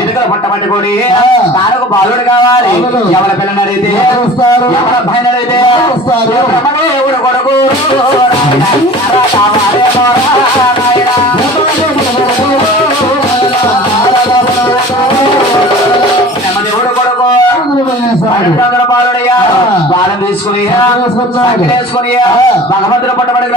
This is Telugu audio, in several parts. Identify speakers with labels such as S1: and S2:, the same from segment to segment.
S1: ఎదుకలు పట్టబట్టుకొని
S2: ఆ.
S1: తానుకు బాలుడు కావాలి. ఎవరి పిల్లని అడిగితే. ఎవరి అబ్బాయిని అడిగితే. బ్రహ్మదేవుడు కొడుకు కావాలే భగవంతుడు పట్టబడి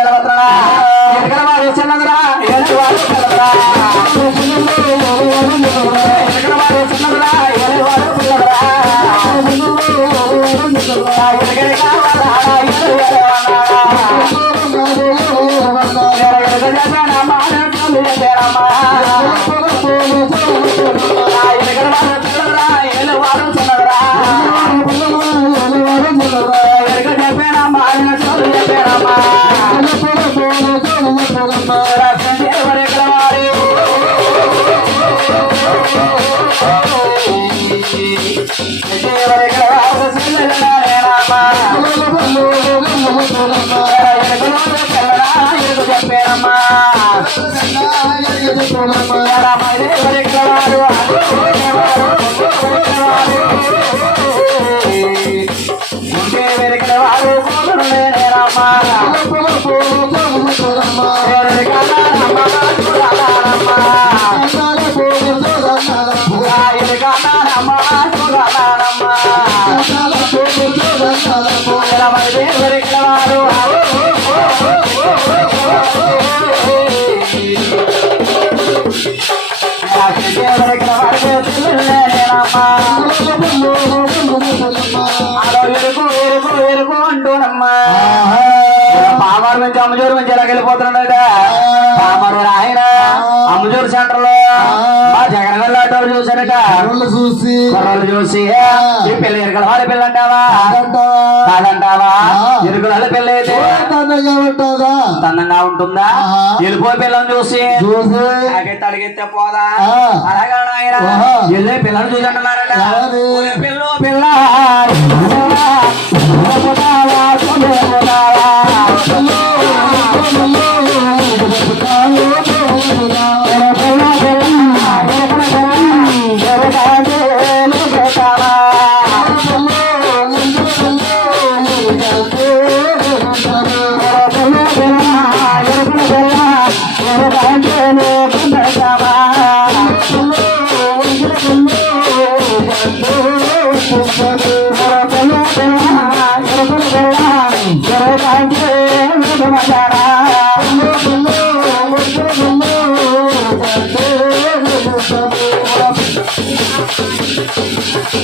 S1: i don't know అమ్మజూరు నుంచి ఎలా వెళ్ళిపోతున్నాడట పామారు ఆయన అమ్మజూరు సెంటర్లో మా జగన్ ఆటోలు చూశారట.
S2: చూసి.
S1: కుర్రోళ్ళు చూసి ఈ పిల్ల ఎరకల వాళ్ళ పిల్ల అంటావా? కాదంటావా? ఎరుకల వాళ్ళ పిల్ల అయితే
S2: ఉంటుందా.
S1: వెళ్ళిపోయి పిల్లని చూసి.
S2: చూసి.
S1: అడిగితే అడిగితే పోదా. అలాగా ఆయన. వెళ్ళే పిల్లలు చూసి అంటున్నారట పిల్ల పిల్ల.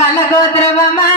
S3: కనగోత్రవమా?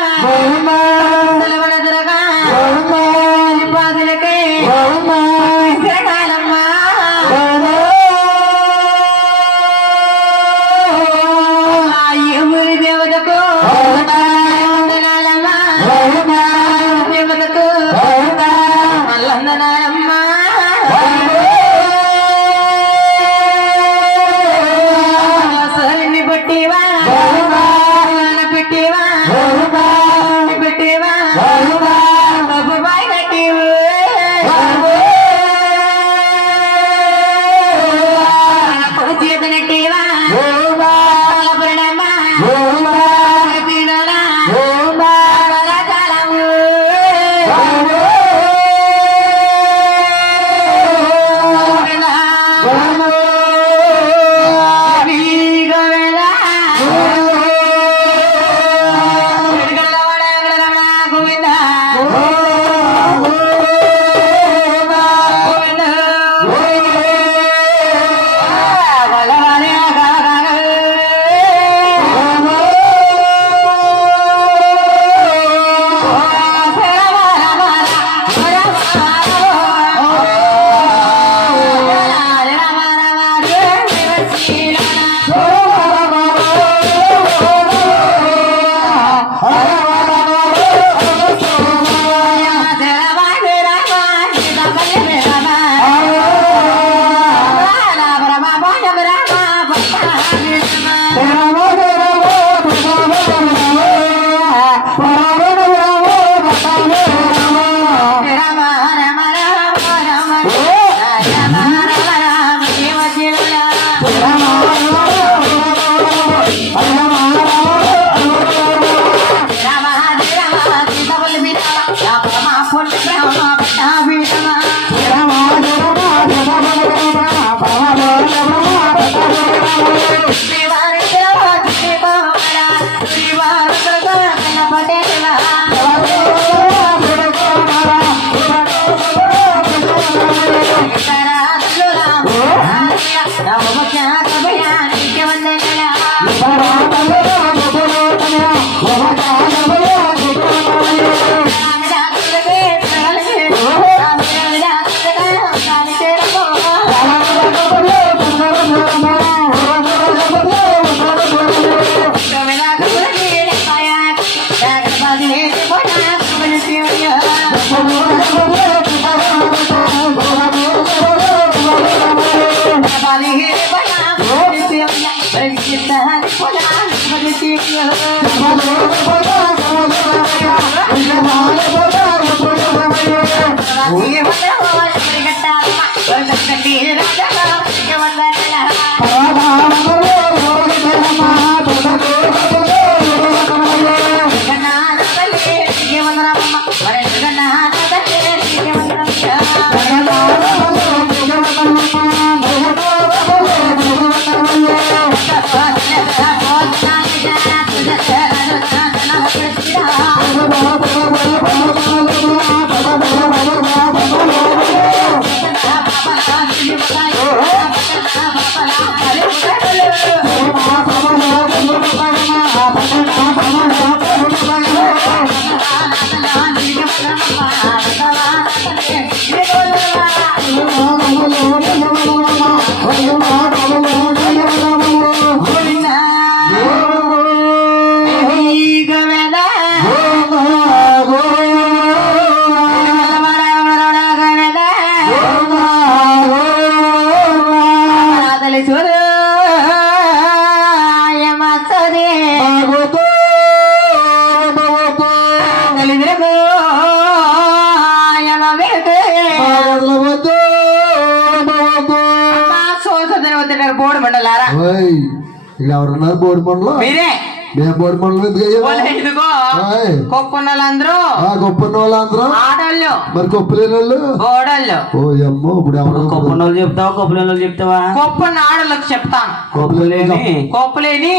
S3: ఎవరున్నారు బోడి పండ్లు
S2: మీరే.
S3: మేము బోడి పండ్లు ఎందుకు
S2: వాళ్ళు
S3: అయ్యాము
S2: ఎందుకో?
S3: ఆయ్.
S2: కొక్కున్నోళ్ళందరూ
S3: ఆ గొప్ప వాళ్ళందరూ
S2: ఆడోళ్ళు.
S3: మరి గొప్ప లేని వాళ్ళు
S2: గోడళ్ళు
S3: ఓ అమ్మో ఇప్పుడు ఎవరు
S1: కొప్పనోళ్ళు చెప్తావా? కొప్పలేని చెప్తావా?
S2: కొప్పున్న ఆడోళ్ళకి చెప్తాను.
S1: కొప్పలేని?
S2: కొప్పులేని.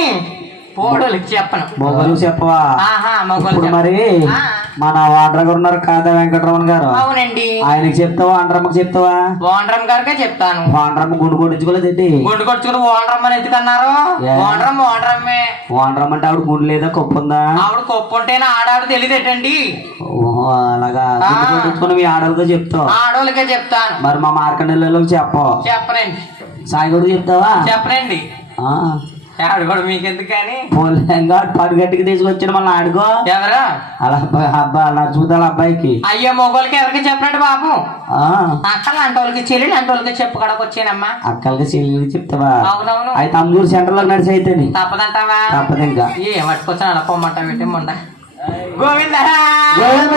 S2: పోడోళ్ళకి చెప్పను.
S1: మొగలు చెప్పవా?
S2: ఆహా మొగలు
S1: ఇప్పుడు మరి. మన వాటర్ గారు ఉన్నారు కాదా వెంకటరమణ గారు?
S2: అవునండి.
S1: ఆయనకి చెప్తావా అండ్రమ్మకి చెప్తావా?
S2: ఓనరమ్మ గారికే చెప్తాను.
S1: వాండ్రమ్మ గుండు కొట్టించుకోలేదు ఏంటి
S2: గుండు కొట్టుకుని ఓనరమ్మ అని ఎందుకన్నారు?
S1: ఏ?
S2: ఓనరమ్మ ఓనరమ్మే
S1: వాండ్రమ్మ అంటే ఆవిడ గుండు లేదా కొప్పు ఉందా?
S2: ఆవిడ కొప్పు ఉంటేనే ఆడావిడ తెలియదేటండి.
S1: ఓహో అలాగా. గుండు కొట్టించుకుని మీ ఆడవాళ్ళతో చెప్తావు.
S2: ఆడోళ్ళకే చెప్తాను.
S1: మరి మా మార్కండేళ్ళకి చెప్పవు.
S2: చెప్పనండి.
S1: సాయి కూడా చెప్తావా?
S2: చెప్పనండి.
S1: ఆ,
S2: ఆవిడ కూడా మీకెందుకు కానీ
S1: పోలేంగా పరుగట్టికి తీసుకొచ్చిన మన ఆడుకో.
S2: ఎవరు?
S1: అలా అబ్బాయి అబ్బా అలా చూద్దాం అబ్బాయికి.
S2: అయ్యో మొగోళ్ళకి ఎవరికి చెప్పనండి బాబు?
S1: ఆ.
S2: అక్కలు అంటే వాళ్ళకి చెల్లెలు అంటే వాళ్ళకి చెప్పుకోవడానికి వచ్చానమ్మా
S1: అక్కలకి చెల్లి చెప్తావా?
S2: అవునవును.
S1: అయితే అమ్మూరు సెంటర్లో నడిచి అయితే
S2: తప్పదంటావా?
S1: తప్పదు ఇంకా.
S2: ఏ పట్టుకొచ్చాను అలా పొమ్మంటా పెట్టి మొండ? గోవింద! గోవింద!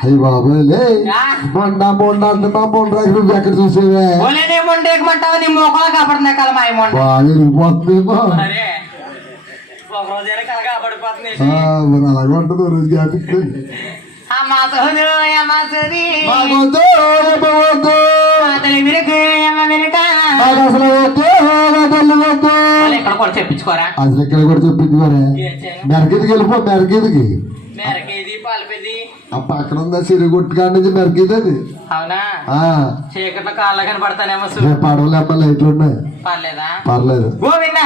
S2: అయ్యి బాబాయ్ లే. మొండ మొండ అంటున్నా మొండ నువ్వు ఎక్కడ చూసేవే?
S1: నీ ముండ ఎక్కమంటావు? నీ మోకలా కాపాడుతున్నా కలమాయి ముండ.
S2: బాగా వెళ్ళిపోతుందేమో
S1: కల
S2: మరి అలాగే ఉంటుంది రోజు గ్యాప్ అసలు
S1: ఇక్కడ కూడా చెప్పించుకోరా?
S2: అసలు ఇక్కడ కూడా చెప్పింది మరి మెరగిదికి వెళ్ళిపో మెరగిదికి
S1: మేరకేది పాలపేది.
S2: ఆ పక్కన ఉందా సిరి గుట్టుకాడ నుంచి మెరగిది అది?
S1: అవునా?
S2: ఆ,
S1: చీకట్లో కాళ్ళ కనపడతానేమో
S2: రే పడవలు అమ్మ లైట్లు ఉన్నాయి.
S1: పర్లేదా?
S2: పర్లేదు.
S1: గోవింద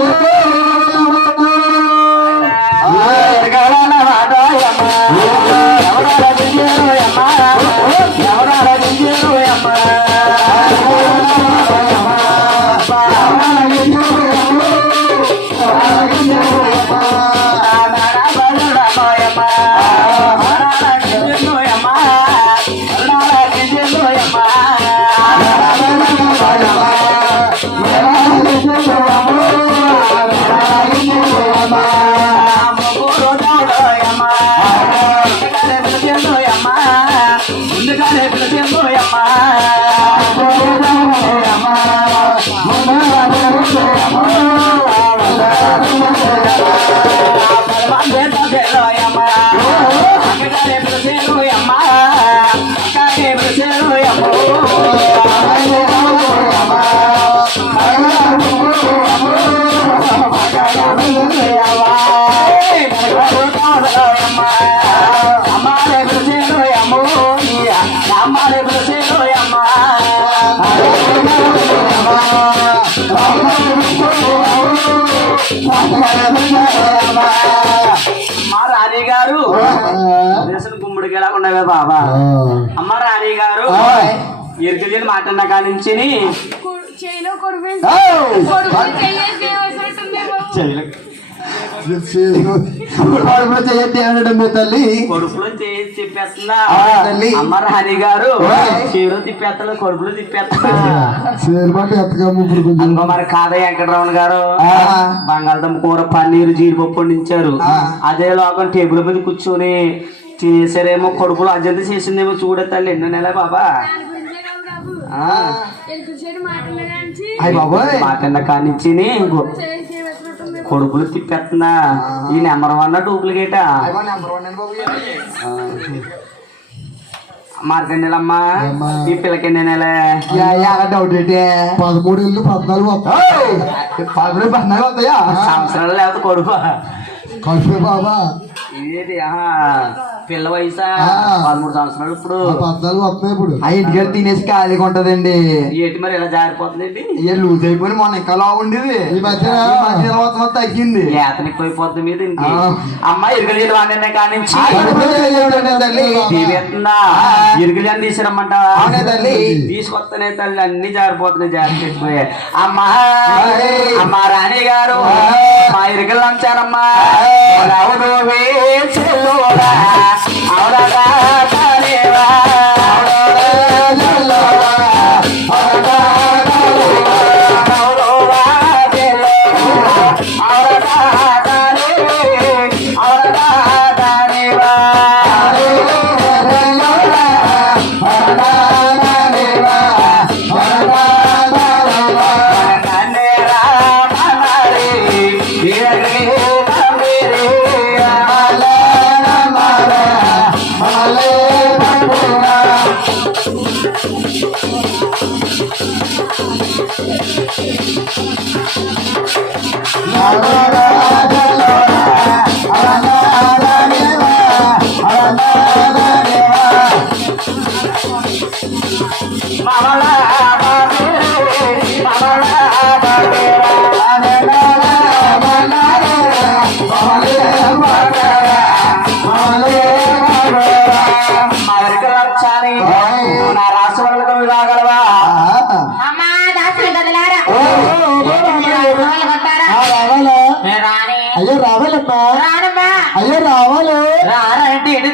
S1: Bye. ముందుగానే పిలిచిందో అమ్మా మా రాణి గారు. దేశం గుమ్మడికి ఎలా ఉండవే బాబా? అమ్మ రాణి గారు ఎరుకజీని మాట్లాడిన కాడి నుంచి
S3: చేయిలో కొడుకు కొడుకు చెయ్యేసి అవసరం
S2: చేయడం మీ తల్లి
S1: కొడుకులు చేసి చెప్పేస్తుందా
S2: తల్లి.
S1: అమ్మ రాణి గారు. చీరు తిప్పేస్తా కొడుకులు తిప్పేస్తా
S2: చేరుబాటు ఎత్తకమ్మ ఇప్పుడు కొంచెం.
S1: ఇంకో మరి కాదయ్య వెంకటరమణ గారు. బంగాళదుంప కూర పన్నీరు జీడిపప్పు వండించారు. అదే లోకం టేబుల్ మీద కూర్చొని తినేసారేమో కొడుకులు. అజంత చేసిందేమో చూడ తల్లి ఎన్నో నెల బాబా?
S2: అయ్య బాబోయ్.
S1: మాకన్న కానిచ్చి కొడుకులు తిప్పేస్తున్నా ఈ నెంబర్ వన్ డూప్లికేటా? మార్కండేలమ్మా? ఈ పిల్లకి ఎన్ని నెలే
S2: డౌట్ ఏంటి పదమూడు ఇల్లు పద్నాలుగు పదమూడు పద్నాలుగు వస్తాయా?
S1: సంవత్సరాలు లేకపోతే కొడుకు.
S2: బాబా.
S1: ఆహా.
S2: పిల్ల వయసు. పదమూడు సంవత్సరాలు ఇప్పుడు.
S3: ఆ పద్నాలుగు వస్తున్నాయి ఇప్పుడు.
S4: ఆ ఇంటికి తినేసి ఖాళీగా ఉంటదండి.
S2: ఏంటి మరి ఇలా జారిపోతుంది ఏంటి?
S4: ఇక లూజ్ అయిపోయి మొన్న ఇంకా లావు ఉండేది.
S3: ఈ మధ్యన
S4: ఈ మధ్యన మొత్తం తగ్గింది.
S2: ఏతన ఎక్కువైపోతుంది మీద ఇంటి
S4: ఆ.
S2: అమ్మ ఇరుగులు వాడిన ఎత్తుందా? ఇరుగులు అని తీసుకురమ్మంట
S4: అవునే తల్లి.
S2: తీసుకొస్తానే తల్లి అన్ని జారిపోతున్నాయి జారి పెట్టిపోయాయి అమ్మా. అమ్మ రాణి గారు. మా ఇరుగులు అంచారమ్మా
S4: ఏయ్.
S2: అవును
S1: ahora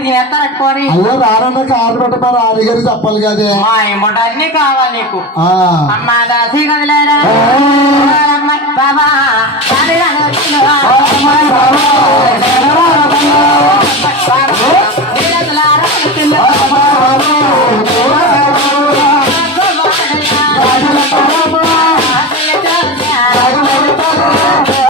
S1: చేస్తారట్టుకోని
S3: అయ్యో రానన్నాక ఆరు పెట్టమని ఆరిగారు చెప్పాలి కదే.
S2: మా ఏమంట అన్ని కావాలి నీకు. అమ్మా దాసి కదిలేరా?